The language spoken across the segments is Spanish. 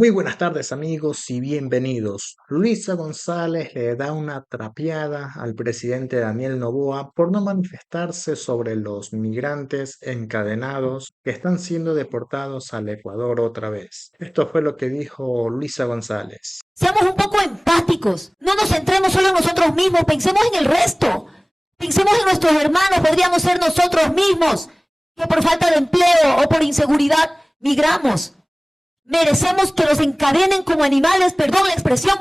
Muy buenas tardes amigos y bienvenidos. Luisa González le da una trapeada al presidente Daniel Noboa por no manifestarse sobre los migrantes encadenados que están siendo deportados al Ecuador otra vez. Esto fue lo que dijo Luisa González. Seamos un poco empáticos, no nos centremos solo en nosotros mismos, pensemos en el resto, pensemos en nuestros hermanos, podríamos ser nosotros mismos, que por falta de empleo o por inseguridad migramos. Merecemos que nos encadenen como animales, perdón la expresión,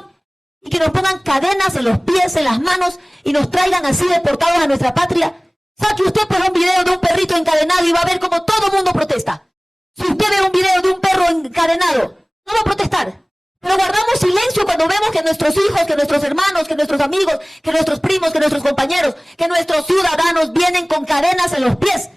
y que nos pongan cadenas en los pies, en las manos, y nos traigan así deportados a nuestra patria. Saque usted por un video de un perrito encadenado y va a ver como todo el mundo protesta. Si usted ve un video de un perro encadenado, no va a protestar. Pero guardamos silencio cuando vemos que nuestros hijos, que nuestros hermanos, que nuestros amigos, que nuestros primos, que nuestros compañeros, que nuestros ciudadanos vienen con cadenas en los pies.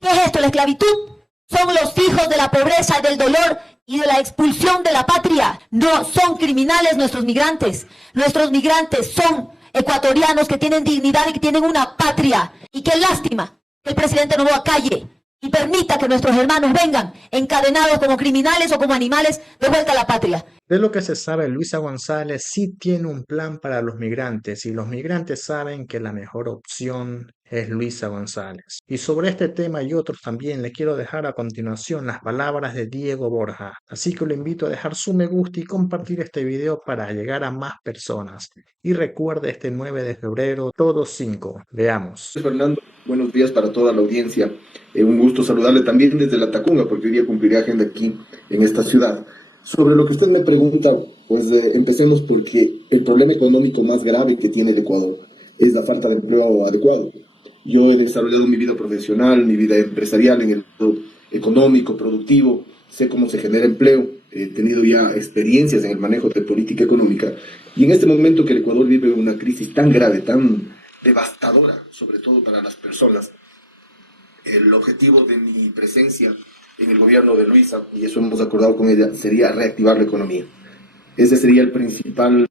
¿Qué es esto, la esclavitud? Son los hijos de la pobreza, del dolor y de la expulsión de la patria. No son criminales nuestros migrantes. Nuestros migrantes son ecuatorianos que tienen dignidad y que tienen una patria. Y qué lástima que el presidente Noboa calle y permita que nuestros hermanos vengan encadenados como criminales o como animales de vuelta a la patria. De lo que se sabe, Luisa González sí tiene un plan para los migrantes y los migrantes saben que la mejor opción es Luisa González. Y sobre este tema y otros también le quiero dejar a continuación las palabras de Diego Borja. Así que lo invito a dejar su me gusta y compartir este video para llegar a más personas. Y recuerde este 9 de febrero, todos 5. Veamos. Fernando, buenos días para toda la audiencia. Un gusto saludarle también desde La Tacunga, porque hoy día cumpliré agenda aquí en esta ciudad. Sobre lo que usted me pregunta, pues empecemos porque el problema económico más grave que tiene el Ecuador es la falta de empleo adecuado. Yo he desarrollado mi vida profesional, mi vida empresarial en el mundo económico, productivo, sé cómo se genera empleo, he tenido ya experiencias en el manejo de política económica y en este momento que el Ecuador vive una crisis tan grave, tan devastadora, sobre todo para las personas, el objetivo de mi presencia en el gobierno de Luisa, y eso hemos acordado con ella, sería reactivar la economía. Ese sería el principal.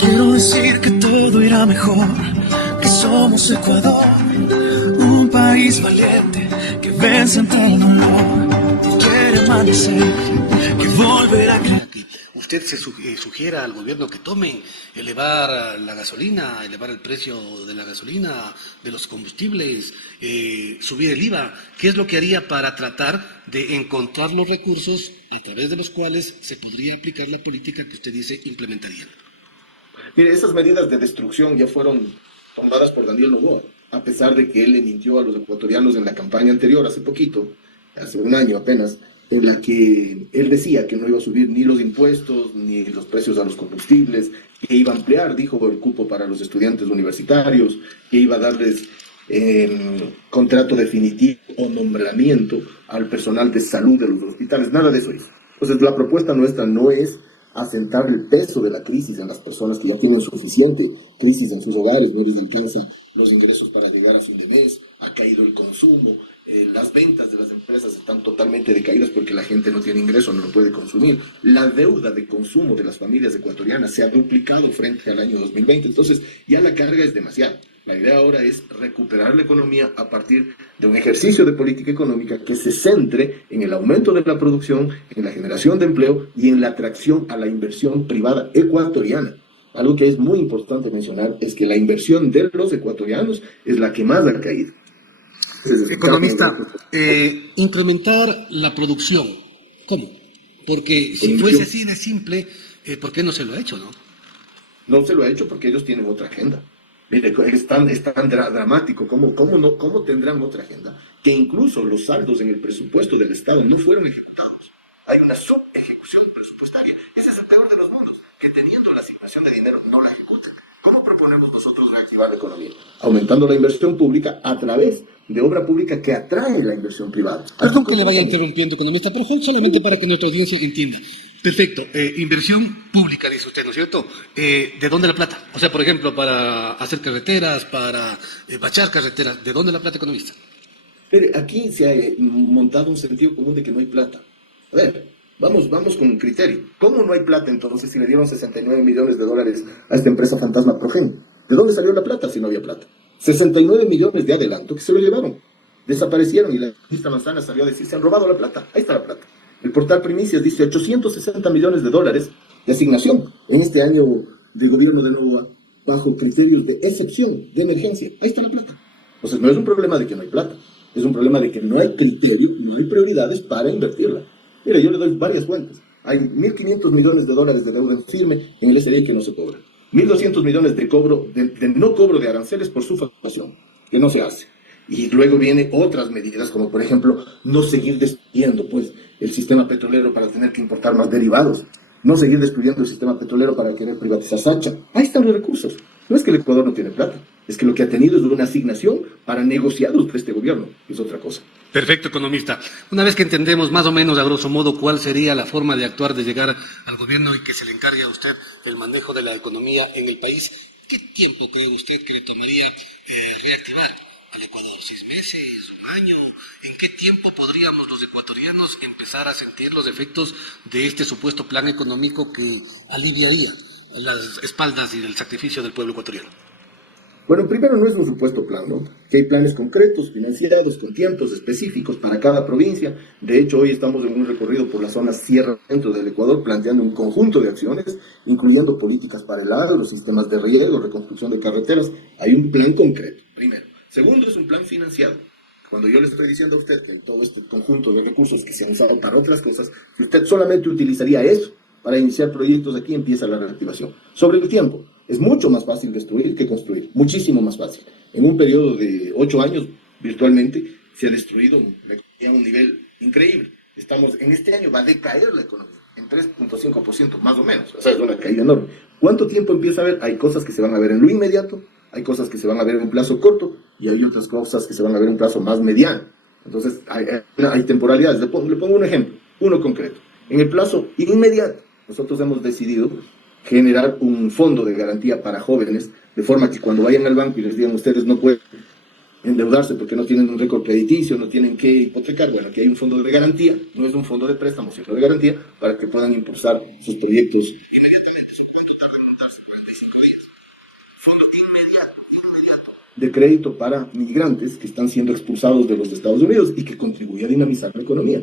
Quiero decir que todo irá mejor, que somos Ecuador, un país valiente que vence ante el dolor, que quiere amanecer, que volverá a creer. Usted se sugiera al gobierno que tomen, elevar la gasolina, elevar el precio de la gasolina, de los combustibles, subir el IVA. ¿Qué es lo que haría para tratar de encontrar los recursos a través de los cuales se podría aplicar la política que usted dice implementaría? Mire, esas medidas de destrucción ya fueron tomadas por Daniel Noboa, a pesar de que él le mintió a los ecuatorianos en la campaña anterior, hace poquito, hace un año apenas, en la que él decía que no iba a subir ni los impuestos, ni los precios a los combustibles, que iba a ampliar, dijo, el cupo para los estudiantes universitarios, que iba a darles contrato definitivo o nombramiento al personal de salud de los hospitales. Nada de eso hizo. Entonces, la propuesta nuestra no es asentar el peso de la crisis en las personas que ya tienen suficiente crisis en sus hogares, no les alcanza los ingresos para llegar a fin de mes, ha caído el consumo, las ventas de las empresas están totalmente decaídas porque la gente no tiene ingreso, no lo puede consumir, la deuda de consumo de las familias ecuatorianas se ha duplicado frente al año 2020, entonces ya la carga es demasiada. La idea ahora es recuperar la economía a partir de un ejercicio de política económica que se centre en el aumento de la producción, en la generación de empleo y en la atracción a la inversión privada ecuatoriana. Algo que es muy importante mencionar es que la inversión de los ecuatorianos es la que más ha caído. Economista, incrementar la producción, ¿cómo? Porque si fuese así de simple, ¿por qué no se lo ha hecho, no? No se lo ha hecho porque ellos tienen otra agenda. Mire, es tan dramático, ¿cómo tendrán otra agenda? Que incluso los saldos en el presupuesto del Estado no fueron ejecutados. Hay una subejecución presupuestaria. Ese es el peor de los mundos, que teniendo la asignación de dinero no la ejecuten. ¿Cómo proponemos nosotros reactivar la economía? Aumentando la inversión pública a través de obra pública que atrae la inversión privada. Perdón que le vaya interrumpiendo, economista, pero solamente para que nuestra audiencia entienda. Perfecto. Inversión pública, dice usted, ¿no es cierto? ¿De dónde la plata? O sea, por ejemplo, para hacer carreteras, para bachar carreteras, ¿de dónde la plata, economista? Mire, aquí se ha montado un sentido común de que no hay plata. A ver, vamos con criterio. ¿Cómo no hay plata entonces si le dieron 69 millones de dólares a esta empresa fantasma Progen? ¿De dónde salió la plata si no había plata? 69 millones de adelanto que se lo llevaron. Desaparecieron y la ministra Manzana salió a decir, se han robado la plata. Ahí está la plata. El portal Primicias dice 860 millones de dólares de asignación en este año de gobierno de Novoa bajo criterios de excepción, de emergencia. Ahí está la plata. Entonces no es un problema de que no hay plata. Es un problema de que no hay criterio, no hay prioridades para invertirla. Mire, yo le doy varias fuentes. Hay 1.500 millones de dólares de deuda en firme en el SDI que no se cobra. 1.200 millones de no cobro de aranceles por su facturación, que no se hace. Y luego vienen otras medidas, como por ejemplo, no seguir destruyendo pues, el sistema petrolero para tener que importar más derivados. No seguir destruyendo el sistema petrolero para querer privatizar Sacha. Ahí están los recursos. No es que el Ecuador no tiene plata. Es que lo que ha tenido es una asignación para negociados de este gobierno. Es otra cosa. Perfecto, economista. Una vez que entendemos más o menos, a grosso modo, cuál sería la forma de actuar, de llegar al gobierno y que se le encargue a usted el manejo de la economía en el país, ¿qué tiempo cree usted que le tomaría reactivar al Ecuador? ¿6 meses? ¿Un año? ¿En qué tiempo podríamos los ecuatorianos empezar a sentir los efectos de este supuesto plan económico que aliviaría las espaldas y el sacrificio del pueblo ecuatoriano? Bueno, primero no es un supuesto plan, ¿no? Que hay planes concretos, financiados, con tiempos específicos para cada provincia. De hecho, hoy estamos en un recorrido por la zona sierra centro del Ecuador, planteando un conjunto de acciones, incluyendo políticas para el agro, los sistemas de riego, reconstrucción de carreteras. Hay un plan concreto, primero. Segundo, es un plan financiado. Cuando yo le estoy diciendo a usted que todo este conjunto de recursos que se han usado para otras cosas, si usted solamente utilizaría eso para iniciar proyectos, aquí empieza la reactivación. Sobre el tiempo, es mucho más fácil destruir que construir, muchísimo más fácil. En un periodo de 8 años, virtualmente, se ha destruido la economía a un nivel increíble. En este año va a decaer la economía en 3.5% más o menos, o sea, es una caída enorme. ¿Cuánto tiempo empieza a haber? Hay cosas que se van a ver en lo inmediato, hay cosas que se van a ver en un plazo corto y hay otras cosas que se van a ver en un plazo más mediano. Entonces, hay temporalidades. Le pongo un ejemplo, uno concreto. En el plazo inmediato, nosotros hemos decidido generar un fondo de garantía para jóvenes, de forma que cuando vayan al banco y les digan ustedes no pueden endeudarse porque no tienen un récord crediticio, no tienen que hipotecar, bueno, aquí hay un fondo de garantía, no es un fondo de préstamo, sino de garantía, para que puedan impulsar sus proyectos inmediatamente. ¿Eso cuánto tarda en montarse? 45 días. Fondo inmediato de crédito para migrantes que están siendo expulsados de los Estados Unidos y que contribuye a dinamizar la economía.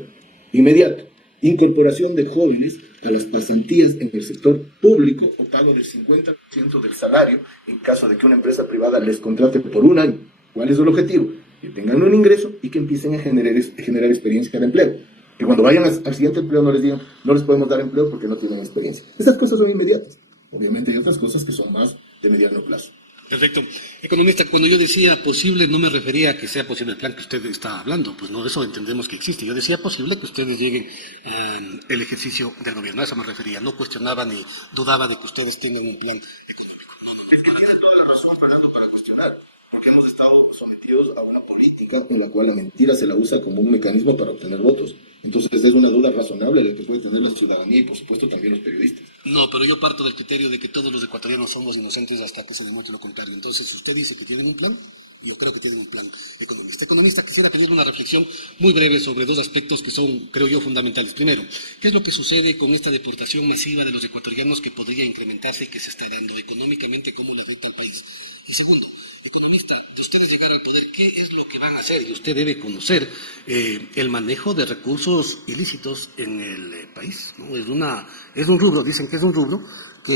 Inmediato. Incorporación de jóvenes a las pasantías en el sector público o pago del 50% del salario en caso de que una empresa privada les contrate por un año. ¿Cuál es el objetivo? Que tengan un ingreso y que empiecen a generar experiencia de empleo. Que cuando vayan al siguiente empleo no les digan, no les podemos dar empleo porque no tienen experiencia. Esas cosas son inmediatas. Obviamente hay otras cosas que son más de mediano plazo. Perfecto. Economista, cuando yo decía posible, no me refería a que sea posible el plan que usted está hablando, pues no, eso entendemos que existe. Yo decía posible que ustedes lleguen al ejercicio del gobierno, a eso me refería. No cuestionaba ni dudaba de que ustedes tengan un plan económico. Es que tiene toda la razón, Fernando, para cuestionar, porque hemos estado sometidos a una política en la cual la mentira se la usa como un mecanismo para obtener votos. Entonces es una duda razonable la que puede tener la ciudadanía y por supuesto también los periodistas. No, pero yo parto del criterio de que todos los ecuatorianos somos inocentes hasta que se demuestre lo contrario. Entonces, si usted dice que tienen un plan, yo creo que tienen un plan economista. Economista, quisiera pedirle una reflexión muy breve sobre dos aspectos que son, creo yo, fundamentales. Primero, ¿qué es lo que sucede con esta deportación masiva de los ecuatorianos que podría incrementarse y que se está dando económicamente? ¿Cómo le afecta al país? Y segundo, economista, de ustedes llegar al poder, ¿qué es lo que van a hacer? Y usted debe conocer el manejo de recursos ilícitos en el país, ¿no? Es un rubro, dicen que es un rubro que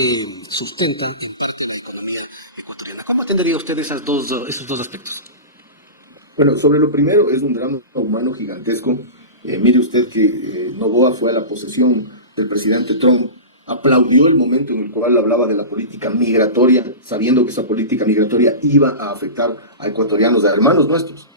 sustenta en parte la economía ecuatoriana. ¿Cómo atendería usted esos dos aspectos? Bueno, sobre lo primero, es un drama humano gigantesco. Mire usted que Noboa fue a la posesión del presidente Trump, aplaudió el momento en el cual hablaba de la política migratoria, sabiendo que esa política migratoria iba a afectar a ecuatorianos, a hermanos nuestros.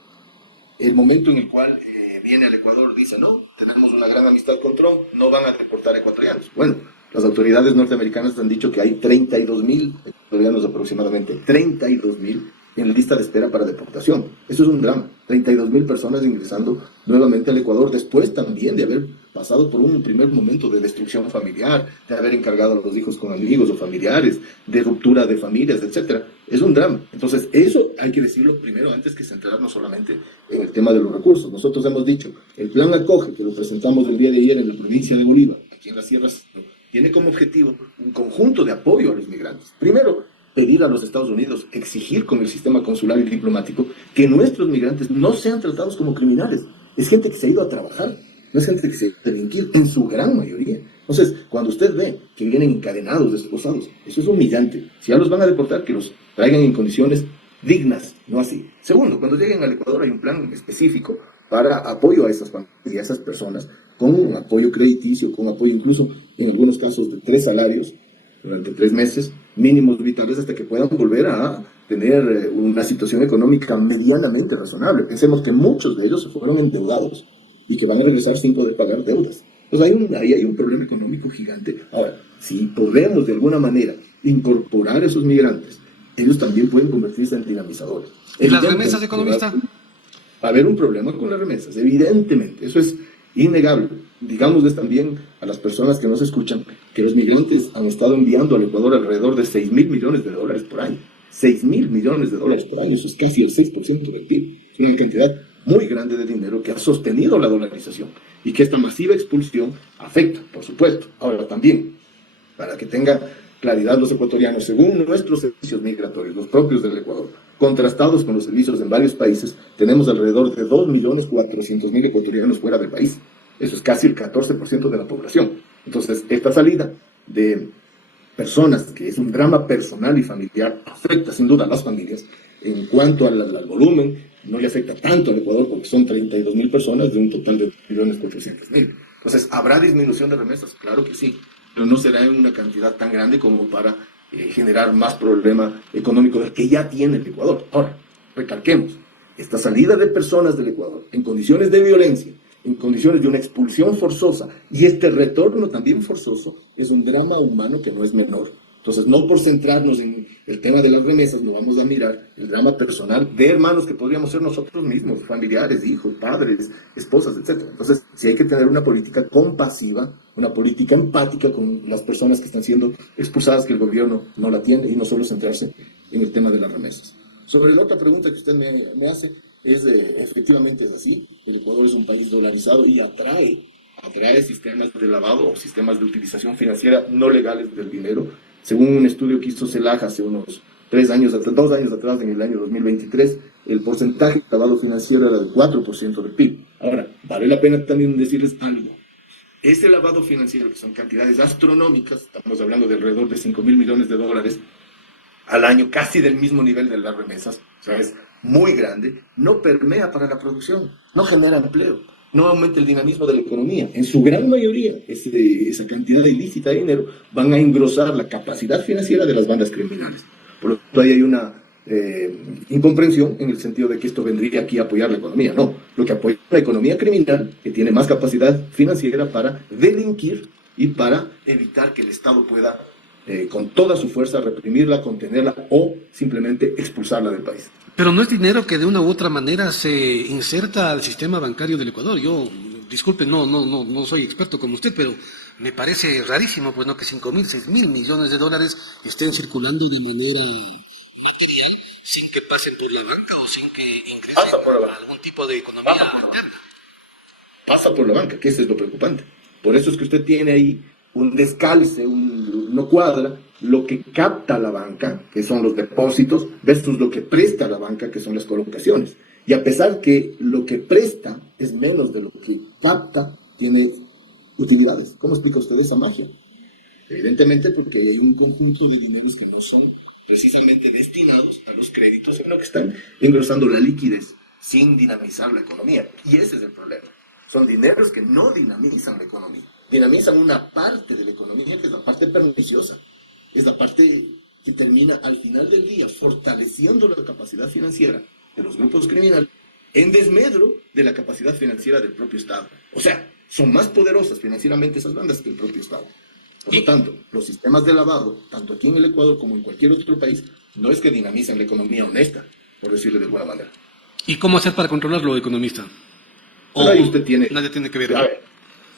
El momento en el cual viene al Ecuador, dice, no, tenemos una gran amistad con Trump, no van a deportar ecuatorianos. Bueno, Las autoridades norteamericanas han dicho que hay 32.000 ecuatorianos aproximadamente, 32.000 en lista de espera para deportación. Eso es un drama. 32.000 personas ingresando nuevamente al Ecuador después también de haber pasado por un primer momento de destrucción familiar, de haber encargado a los hijos con amigos o familiares, de ruptura de familias, etcétera. Es un drama. Entonces, eso hay que decirlo primero antes que centrarnos solamente en el tema de los recursos. Nosotros hemos dicho, el plan Acoge, que lo presentamos el día de ayer en la provincia de Bolívar, aquí en la Sierra Centro, tiene como objetivo un conjunto de apoyo a los migrantes. Primero, pedir a los Estados Unidos, exigir con el sistema consular y diplomático que nuestros migrantes no sean tratados como criminales. Es gente que se ha ido a trabajar, no es gente que se ha ido a delinquir, en su gran mayoría. Entonces, cuando usted ve que vienen encadenados, desposados, eso es humillante. Si ya los van a deportar, que los traigan en condiciones dignas, no así. Segundo, cuando lleguen al Ecuador hay un plan específico para apoyo a esas familias y a esas personas, con un apoyo crediticio, con apoyo incluso en algunos casos de 3 salarios durante 3 meses, mínimos vitales hasta que puedan volver a tener una situación económica medianamente razonable. Pensemos que muchos de ellos se fueron endeudados y que van a regresar sin poder pagar deudas. Entonces ahí hay un problema económico gigante. Ahora, si podemos de alguna manera incorporar a esos migrantes, ellos también pueden convertirse en dinamizadores. ¿Y las remesas, economista? Va a haber un problema con las remesas, evidentemente, eso es innegable. Digámosles también a las personas que nos escuchan que los migrantes han estado enviando al Ecuador alrededor de 6.000 millones de dólares por año. 6.000 millones de dólares por año, eso es casi el 6% del PIB. Es una cantidad muy grande de dinero que ha sostenido la dolarización y que esta masiva expulsión afecta, por supuesto. Ahora también, para que tengan claridad los ecuatorianos, según nuestros servicios migratorios, los propios del Ecuador, contrastados con los servicios en varios países, tenemos alrededor de 2.400.000 ecuatorianos fuera del país. Eso es casi el 14% de la población. Entonces, esta salida de personas, que es un drama personal y familiar, afecta sin duda a las familias. En cuanto al volumen, no le afecta tanto al Ecuador porque son 32.000 personas de un total de 2.400.000. Entonces, ¿habrá disminución de remesas? Claro que sí, pero no será en una cantidad tan grande como para generar más problema económico del que ya tiene el Ecuador. Ahora, recalquemos, esta salida de personas del Ecuador en condiciones de violencia, en condiciones de una expulsión forzosa, y este retorno también forzoso, es un drama humano que no es menor. Entonces, no por centrarnos en el tema de las remesas, no vamos a mirar el drama personal de hermanos que podríamos ser nosotros mismos, familiares, hijos, padres, esposas, etc. Entonces, sí hay que tener una política compasiva, una política empática con las personas que están siendo expulsadas, que el gobierno no la tiene, y no solo centrarse en el tema de las remesas. Sobre la otra pregunta que usted me hace, efectivamente es así. El Ecuador es un país dolarizado y atrae sistemas de lavado o sistemas de utilización financiera no legales del dinero. Según un estudio que hizo CELAC hace unos 2 años atrás, en el año 2023, el porcentaje de lavado financiero era del 4% del PIB. Ahora, vale la pena también decirles algo. Ese lavado financiero, que son cantidades astronómicas, estamos hablando de alrededor de 5.000 millones de dólares al año, casi del mismo nivel de las remesas, o sea, es muy grande, no permea para la producción, no genera empleo, no aumenta el dinamismo de la economía. En su gran mayoría, esa cantidad ilícita de dinero van a engrosar la capacidad financiera de las bandas criminales. Por lo tanto, ahí hay una incomprensión en el sentido de que esto vendría aquí a apoyar la economía. No, lo que apoya la economía criminal, que tiene más capacidad financiera para delinquir y para evitar que el Estado pueda con toda su fuerza reprimirla, contenerla o simplemente expulsarla del país. Pero no es dinero que de una u otra manera se inserta al sistema bancario del Ecuador. Yo, disculpe, no soy experto como usted, pero me parece rarísimo, pues no, que 5.000, 6.000 millones de dólares estén circulando de manera material sin que pasen por la banca o sin que ingresen a algún tipo de economía interna. Pasa por la banca, que eso es lo preocupante. Por eso es que usted tiene ahí un descalce, no cuadra lo que capta la banca, que son los depósitos, versus lo que presta la banca, que son las colocaciones. Y a pesar que lo que presta es menos de lo que capta, tiene utilidades. ¿Cómo explica usted esa magia? Evidentemente porque hay un conjunto de dineros que no son precisamente destinados a los créditos, sino que están engrosando la liquidez sin dinamizar la economía. Y ese es el problema. Son dineros que no dinamizan la economía. Dinamizan una parte de la economía, que es la parte perniciosa. Es la parte que termina al final del día fortaleciendo la capacidad financiera de los grupos criminales en desmedro de la capacidad financiera del propio Estado. O sea, son más poderosas financieramente esas bandas que el propio Estado. Por lo tanto, los sistemas de lavado, tanto aquí en el Ecuador como en cualquier otro país, no es que dinamizan la economía honesta, por decirlo de alguna manera. ¿Y cómo hacer para controlarlo, economista? Pero ahí usted tiene... Nadie tiene que ver. A ver,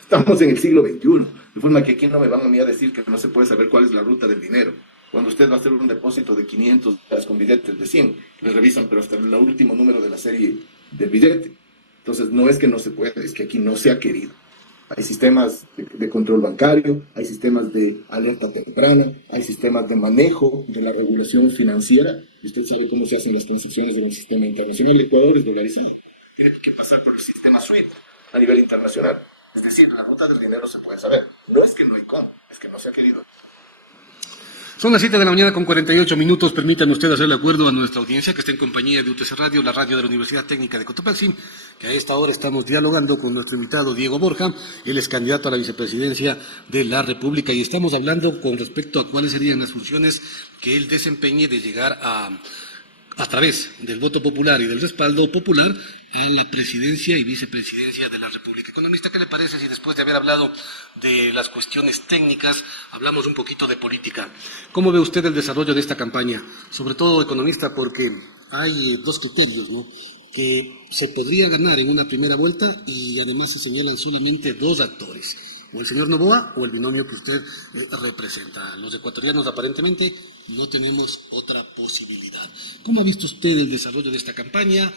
estamos en el siglo XXI, de forma que aquí no me van a mí a decir que no se puede saber cuál es la ruta del dinero. Cuando usted va a hacer un depósito de 500 dólares con billetes de 100, le revisan, pero hasta el último número de la serie del billete. Entonces, no es que no se pueda, es que aquí no se ha querido. Hay sistemas de control bancario, hay sistemas de alerta temprana, hay sistemas de manejo de la regulación financiera. Y usted sabe cómo se hacen las transacciones en un sistema internacional. El Ecuador es dolarizado. Tiene que pasar por el sistema SWIFT a nivel internacional. Es decir, la ruta del dinero se puede saber. No es que no hay cómo, es que no se ha querido. Son las 7 de la mañana con 48 minutos. Permítanme usted hacerle acuerdo a nuestra audiencia que está en compañía de UTC Radio, la radio de la Universidad Técnica de Cotopaxi, que a esta hora estamos dialogando con nuestro invitado Diego Borja. Él es candidato a la vicepresidencia de la República y estamos hablando con respecto a cuáles serían las funciones que él desempeñe de llegar a través del voto popular y del respaldo popular a la presidencia y vicepresidencia de la República. Economista, ¿qué le parece si después de haber hablado de las cuestiones técnicas, hablamos un poquito de política? ¿Cómo ve usted el desarrollo de esta campaña? Sobre todo, economista, porque hay dos criterios, ¿no?, que se podría ganar en una primera vuelta y además se señalan solamente dos actores, o el señor Noboa o el binomio que usted representa. Los ecuatorianos aparentemente no tenemos otra posibilidad. ¿Cómo ha visto usted el desarrollo de esta campaña?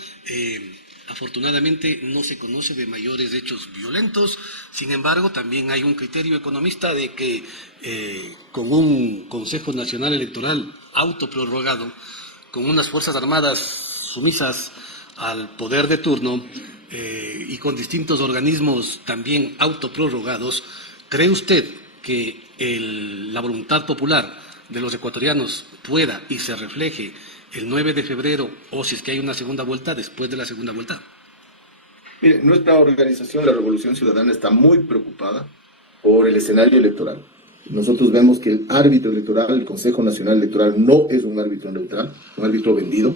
Afortunadamente no se conoce de mayores hechos violentos, sin embargo también hay un criterio economista de que con un Consejo Nacional Electoral autoprorrogado, con unas Fuerzas Armadas sumisas al poder de turno y con distintos organismos también autoprorrogados, ¿cree usted que la voluntad popular de los ecuatorianos pueda y se refleje el 9 de febrero, o si es que hay una segunda vuelta, después de la segunda vuelta? Mire, nuestra organización, la Revolución Ciudadana, está muy preocupada por el escenario electoral. Nosotros vemos que el árbitro electoral, el Consejo Nacional Electoral, no es un árbitro neutral, un árbitro vendido,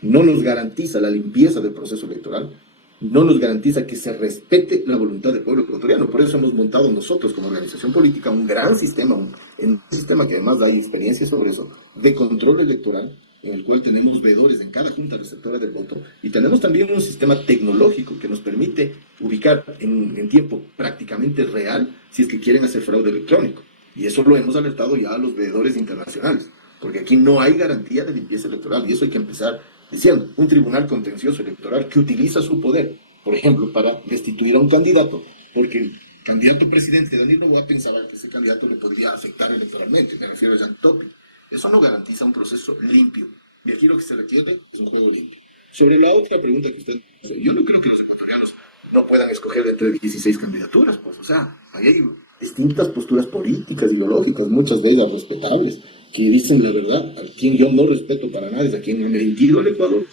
no nos garantiza la limpieza del proceso electoral, no nos garantiza que se respete la voluntad del pueblo ecuatoriano. Por eso hemos montado nosotros como organización política un gran sistema, un sistema que además hay experiencia sobre eso, de control electoral, en el cual tenemos veedores en cada junta receptora del voto, y tenemos también un sistema tecnológico que nos permite ubicar en tiempo prácticamente real si es que quieren hacer fraude electrónico. Y eso lo hemos alertado ya a los veedores internacionales, porque aquí no hay garantía de limpieza electoral, y eso hay que empezar diciendo. Un tribunal contencioso electoral que utiliza su poder, por ejemplo, para destituir a un candidato, porque el candidato presidente Daniel Noboa pensaba que ese candidato le podría afectar electoralmente, me refiero a Jan Topi. Eso no garantiza un proceso limpio. Y aquí lo que se requiere es un juego limpio. Sobre la otra pregunta que usted hace, yo no creo que los ecuatorianos no puedan escoger entre 16 candidaturas, pues, o sea, ahí hay distintas posturas políticas, ideológicas, muchas de ellas respetables, que dicen la verdad. A quien yo no respeto para nada es a quien me ha mentido el Ecuador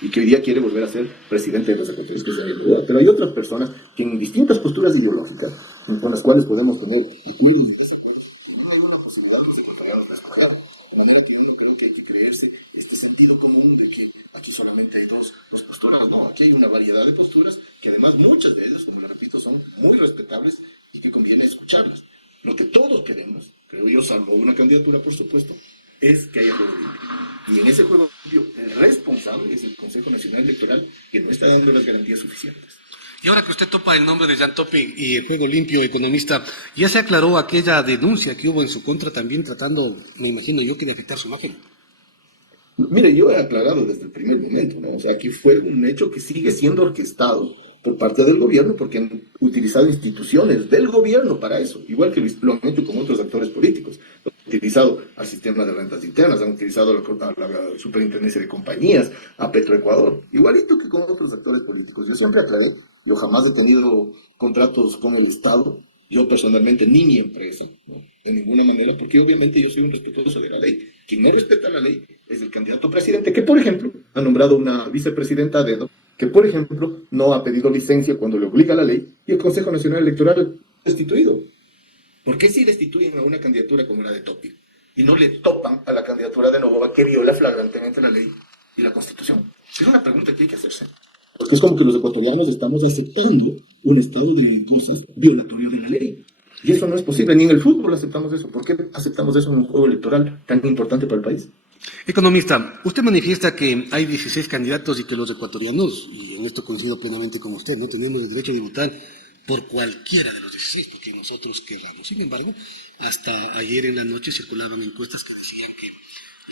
y que hoy día quiere volver a ser presidente de los ecuatorianos, que es Daniel Noboa. Pero hay otras personas que en distintas posturas ideológicas, con las cuales podemos tener no hay una posibilidad de los ecuatorianos de escoger. De manera que uno creo que hay que creerse este sentido común de que aquí solamente hay dos posturas. No, aquí hay una variedad de posturas que además muchas de ellas, como le repito, son muy respetables y que conviene escucharlas. Lo que todos queremos, creo yo, salvo una candidatura, por supuesto, es que haya juego limpio. Y en ese juego limpio, el responsable es el Consejo Nacional Electoral, que no está dando las garantías suficientes. Y ahora que usted topa el nombre de Jan Topi y el juego limpio, economista, ya se aclaró aquella denuncia que hubo en su contra, también tratando, me imagino yo, que de afectar su imagen. Mire, yo he aclarado desde el primer momento, ¿no? O sea, aquí fue un hecho que sigue siendo orquestado por parte del gobierno, porque han utilizado instituciones del gobierno para eso, igual que lo han hecho con otros actores políticos. Han utilizado al sistema de rentas internas, han utilizado a la superintendencia de compañías, a Petroecuador, igualito que con otros actores políticos. Yo siempre aclaré, yo jamás he tenido contratos con el Estado, yo personalmente ni mi empresa, ¿no?, de ninguna manera, porque obviamente yo soy un respetuoso de la ley. Quien no respeta la ley es el candidato presidente, que por ejemplo ha nombrado una vicepresidenta a dedo, que por ejemplo no ha pedido licencia cuando le obliga la ley, y el Consejo Nacional Electoral ha destituido. ¿Por qué si destituyen a una candidatura como la de Topi y no le topan a la candidatura de Noboa, que viola flagrantemente la ley y la Constitución? Es una pregunta que hay que hacerse. Porque es como que los ecuatorianos estamos aceptando un estado de cosas violatorio de la ley. Y eso no es posible, ni en el fútbol aceptamos eso. ¿Por qué aceptamos eso en un juego electoral tan importante para el país? Economista, usted manifiesta que hay 16 candidatos y que los ecuatorianos, y en esto coincido plenamente con usted, no tenemos el derecho de votar por cualquiera de los 16, porque nosotros querramos. Sin embargo, hasta ayer en la noche circulaban encuestas que decían que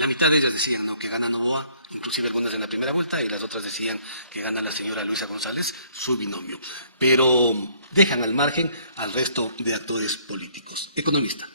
la mitad de ellas decían no, que gana Novoa, inclusive algunas en la primera vuelta, y las otras decían que gana la señora Luisa González, su binomio. Pero dejan al margen al resto de actores políticos. Economista,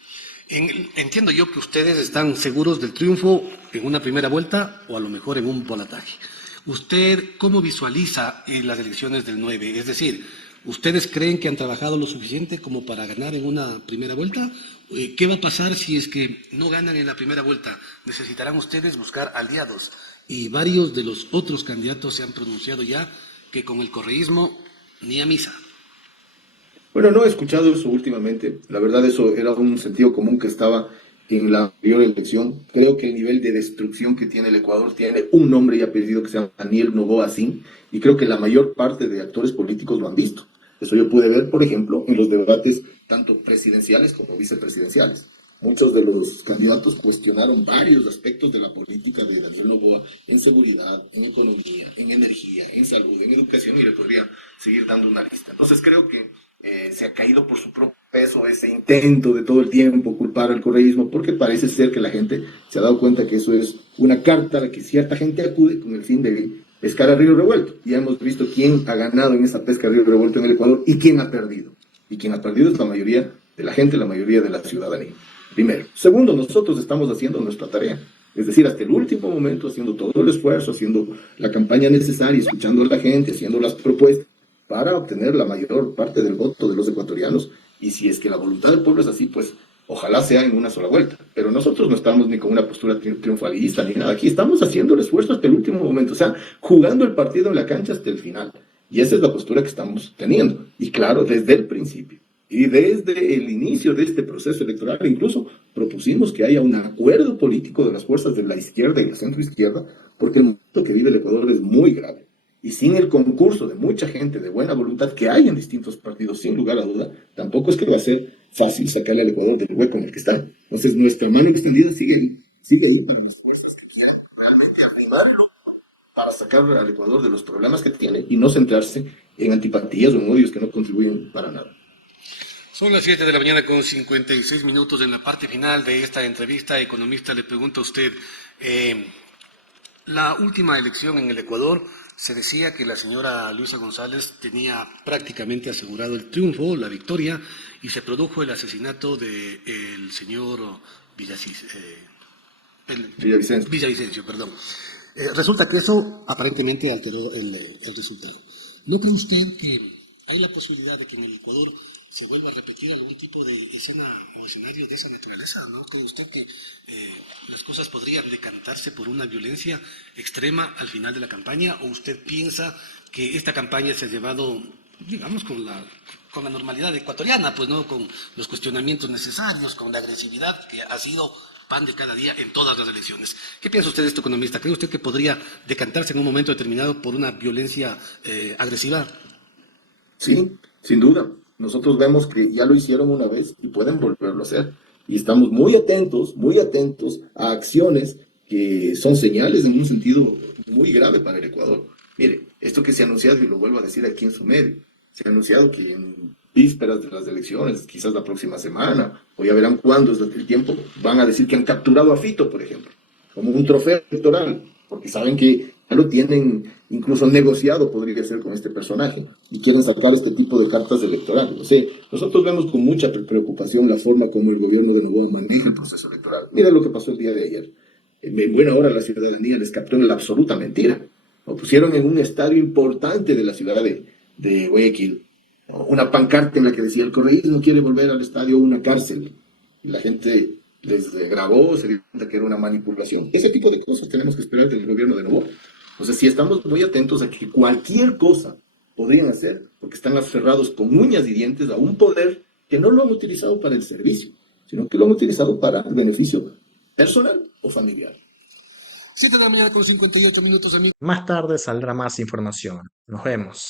entiendo yo que ustedes están seguros del triunfo en una primera vuelta o a lo mejor en un balotaje. ¿Usted cómo visualiza las elecciones del 9? Es decir, ¿ustedes creen que han trabajado lo suficiente como para ganar en una primera vuelta? ¿Qué va a pasar si es que no ganan en la primera vuelta? ¿Necesitarán ustedes buscar aliados? Y varios de los otros candidatos se han pronunciado ya que con el correísmo ni a misa. Bueno, no he escuchado eso últimamente. La verdad, eso era un sentido común que estaba en la anterior elección. Creo que el nivel de destrucción que tiene el Ecuador tiene un nombre y apellido que se llama Daniel Noboa Sin, y creo que la mayor parte de actores políticos lo han visto. Eso yo pude ver, por ejemplo, en los debates tanto presidenciales como vicepresidenciales. Muchos de los candidatos cuestionaron varios aspectos de la política de Daniel Noboa en seguridad, en economía, en energía, en salud, en educación, y le podría seguir dando una lista. Entonces creo que se ha caído por su propio peso ese intento de todo el tiempo culpar al correísmo, porque parece ser que la gente se ha dado cuenta que eso es una carta a la que cierta gente acude con el fin de pescar a río revuelto. Ya hemos visto quién ha ganado en esa pesca a río revuelto en el Ecuador y quién ha perdido. Y quien ha perdido es la mayoría de la gente, la mayoría de la ciudadanía. Primero. Segundo, nosotros estamos haciendo nuestra tarea. Es decir, hasta el último momento, haciendo todo el esfuerzo, haciendo la campaña necesaria, escuchando a la gente, haciendo las propuestas para obtener la mayor parte del voto de los ecuatorianos. Y si es que la voluntad del pueblo es así, pues ojalá sea en una sola vuelta. Pero nosotros no estamos ni con una postura triunfalista ni nada. Aquí estamos haciendo el esfuerzo hasta el último momento, o sea, jugando el partido en la cancha hasta el final. Y esa es la postura que estamos teniendo. Y claro, desde el principio. Y desde el inicio de este proceso electoral, incluso propusimos que haya un acuerdo político de las fuerzas de la izquierda y la centroizquierda, porque el momento que vive el Ecuador es muy grave. Y sin el concurso de mucha gente de buena voluntad que hay en distintos partidos, sin lugar a duda, tampoco es que va a ser fácil sacarle al Ecuador del hueco en el que está. Entonces, nuestra mano extendida sigue ahí para las fuerzas que quieran realmente animarlo para sacar al Ecuador de los problemas que tiene y no centrarse en antipatías o en odios que no contribuyen para nada. Son las 7 de la mañana con 56 minutos. En la parte final de esta entrevista, economista, le pregunto a usted, la última elección en el Ecuador se decía que la señora Luisa González tenía prácticamente asegurado el triunfo, la victoria, y se produjo el asesinato del señor Villavicencio. Resulta que eso aparentemente alteró el resultado. ¿No cree usted que hay la posibilidad de que en el Ecuador se vuelva a repetir algún tipo de escena o escenario de esa naturaleza? ¿No cree usted que las cosas podrían decantarse por una violencia extrema al final de la campaña? ¿O usted piensa que esta campaña se ha llevado, digamos, con la normalidad ecuatoriana, pues no con los cuestionamientos necesarios, con la agresividad que ha sido pan de cada día en todas las elecciones? ¿Qué piensa usted de esto, economista? ¿Cree usted que podría decantarse en un momento determinado por una violencia agresiva? Sí, sin duda. Nosotros vemos que ya lo hicieron una vez y pueden volverlo a hacer. Y estamos muy atentos a acciones que son señales en un sentido muy grave para el Ecuador. Mire, esto que se ha anunciado, y lo vuelvo a decir aquí en su medio, se ha anunciado que en vísperas de las elecciones, quizás la próxima semana, o ya verán cuándo es el tiempo, van a decir que han capturado a Fito, por ejemplo, como un trofeo electoral, porque saben que ya lo tienen incluso negociado, podría ser, con este personaje, y quieren sacar este tipo de cartas electorales. O sea, nosotros vemos con mucha preocupación la forma como el gobierno de Noboa maneja el proceso electoral. Mira lo que pasó el día de ayer. En buena hora la ciudadanía les captó en la absoluta mentira. Lo pusieron en un estadio importante de la ciudad de Guayaquil, una pancarta en la que decía: el correísmo quiere volver al estadio una cárcel. Y la gente les grabó, se dio cuenta que era una manipulación. Ese tipo de cosas tenemos que esperar del gobierno de Noboa. O sea, si estamos muy atentos a que cualquier cosa podrían hacer, porque están aferrados con uñas y dientes a un poder que no lo han utilizado para el servicio, sino que lo han utilizado para el beneficio personal o familiar. 7 de la mañana con 58 minutos, amigos. Más tarde saldrá más información. Nos vemos.